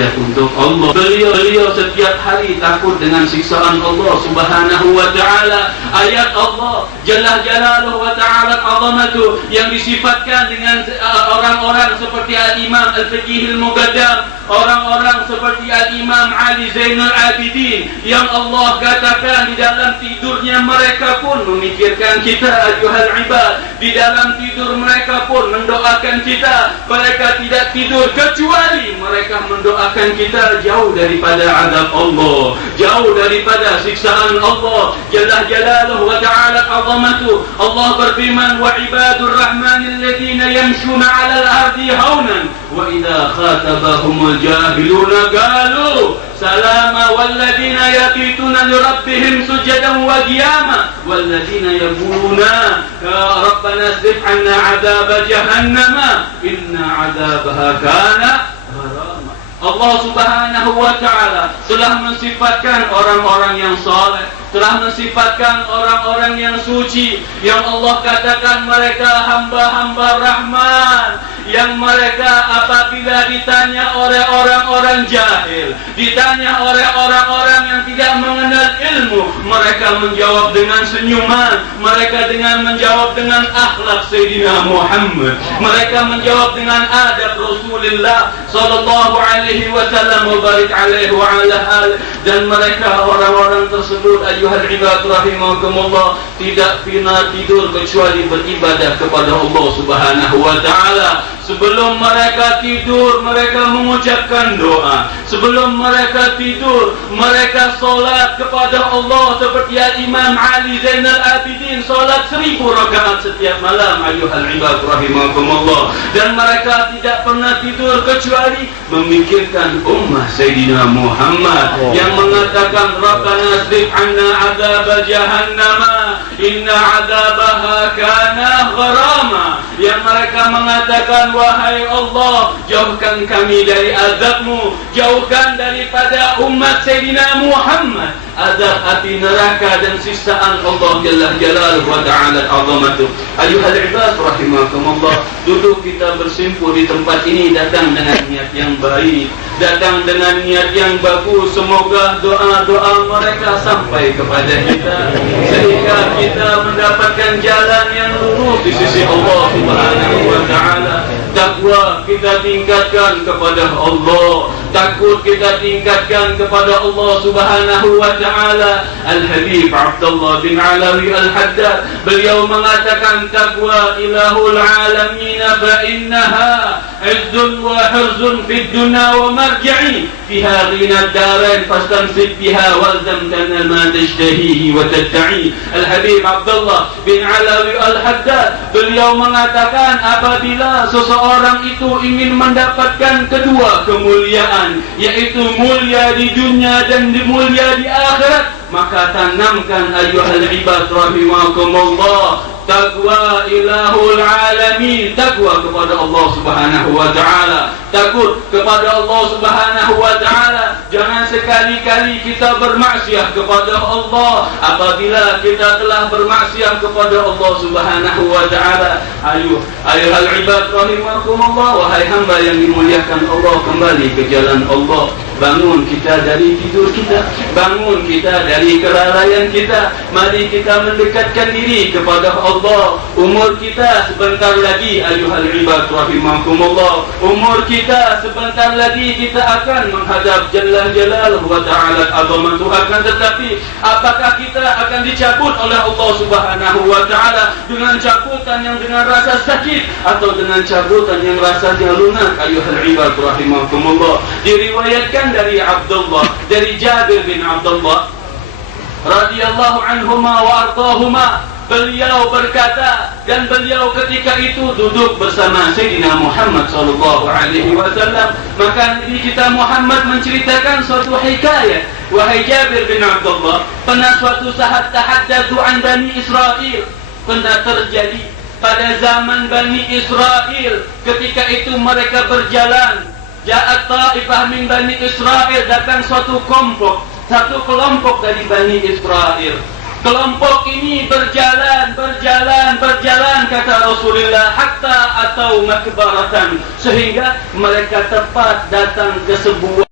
derajat untuk Allah. Beliau setiap hari takut dengan siksaan Allah Subhanahu wa ta'ala. Ayat Allah Jalla Jalaluhu wa ta'ala azamatu yang disifatkan dengan orang-orang seperti Al-Imam Al-Fiqih Al-Muqaddam, orang-orang seperti Al-Imam Ali Zainal Abidin, yang Allah katakan di dalam tidurnya mereka pun memikirkan kita ayuhal ibad. Di dalam tidur mereka pun mendoakan kita. Mereka tidak tidur kecuali mereka mendoakan kita jauh daripada azab Allah, jauh daripada siksaan Allah Jalla Jalaluhu wa ta'ala azamatu. Allah berfirman, wa ibadur rahmanil ladzina yamshuna 'alal ardi haunan wa idza khatabahumul jahiluna qalu salama walladzina yaqituna li rabbihim sujadan wa qiyama walladzina yaquluna rabbana asrif 'anna 'adzaba jahannama inna 'adzabaha kana gharama. Allah Subhanahu wa ta'ala telah mensifatkan orang-orang yang saleh, telah mensifatkan orang-orang yang suci, yang Allah katakan mereka hamba-hamba Rahman, yang mereka apabila ditanya oleh orang-orang jahil, ditanya oleh orang-orang yang tidak mengenal ilmu, mereka menjawab dengan senyuman, mereka dengan menjawab dengan akhlak Sayyidina Muhammad, mereka menjawab dengan adab Rasulullah sallallahu alaihi wasallam wa barik alaihi wa ala alihi. Dan mereka orang-orang tersebut ayuhal ibad rahimakumullah tidak pernah tidur kecuali beribadah kepada Allah Subhanahu wa ta'ala. Sebelum mereka tidur, mereka mengucapkan doa. Sebelum mereka tidur, mereka solat kepada Allah seperti Imam Ali Zainal Abidin solat 1000 rakaat setiap malam ayuhal ibad rahimakumullah. Dan mereka tidak pernah tidur kecuali memikirkan ummah Sayyidina Muhammad yang mengatakan Rabbana asrif 'anna 'adzaba jahannama inna 'adzabaha kana gharama. Yang mereka mengatakan, wahai Allah, jauhkan kami dari azab-Mu, jauhkan daripada umat Sayyidina Muhammad azab api neraka dan siksaan Allah Jalla Jalaluhu wa ta'ala azamatu. Ayuhal ibad rahimakumullah, duduk kita bersimpul di tempat ini datang dengan niat yang baik, datang dengan niat yang bagus. Semoga doa-doa mereka sampai kepada kita sehingga kita mendapatkan jalan yang lurus di sisi Allah Subhanahu wa ta'ala. Takwa kita tingkatkan kepada Allah, takut kita tingkatkan kepada Allah Subhanahu wa ta'ala. Al-Habib Abdullah bin Alawi Al-Haddad, beliau mengatakan takwa ilahul alamin fa innaha izzun wa hirzun fid dunya wa marji'i fiha ghina darain fastamsik biha walzam kana ma tashtahihi wa tad'i. Al-Habib Abdullah bin Alawi Al-Haddad, beliau mengatakan apabila seseorang itu ingin mendapatkan kedua kemuliaan, yaitu mulia di dunia dan mulia di akhirat, maka tanamkan ayuhal ibad rahimakumullah taqwa ilahul alamin, takwa kepada Allah Subhanahu wa ta'ala, takut kepada Allah Subhanahu wa ta'ala. Jangan sekali-kali kita bermaksiat kepada Allah. Apabila kita telah bermaksiat kepada Allah Subhanahu wa ta'ala, ayuhal ibad rahimakumullah, wahai hamba yang dimuliakan Allah, kembali ke jalan Allah. Bangun kita dari tidur kita, bangun kita dari kelalaian kita. Mari kita mendekatkan diri kepada Allah. Umur kita sebentar lagi ayuhal ibad rahimakumullah, umur kita sebentar lagi kita akan menghadap Jalla Jalaluhu wa ta'ala azamatu. Akan tetapi apakah kita akan dicabut oleh Allah Subhanahu wa ta'ala dengan cabutan yang dengan rasa sakit atau dengan cabutan yang rasanya lunak ayuhal ibad rahimakumullah? Diriwayatkan dari Abdullah, dari Jabir bin Abdullah radhiyallahu anhuma wa ardahuma, beliau berkata, dan beliau ketika itu duduk bersama Sayyidina Muhammad sallallahu alaihi wasallam, maka Nabi kita Muhammad menceritakan suatu hikayat. Wahai Jabir bin Abdullah, pernah suatu saat tahaddatsu an Bani Israel, pernah terjadi pada zaman Bani Israel. Ketika itu mereka berjalan, ja'at ta'ifah min Bani Israel, datang suatu kelompok dari Bani Israel. Kelompok ini berjalan kata Rasulullah, hatta atau makbaratan, sehingga mereka tepat datang ke sebuah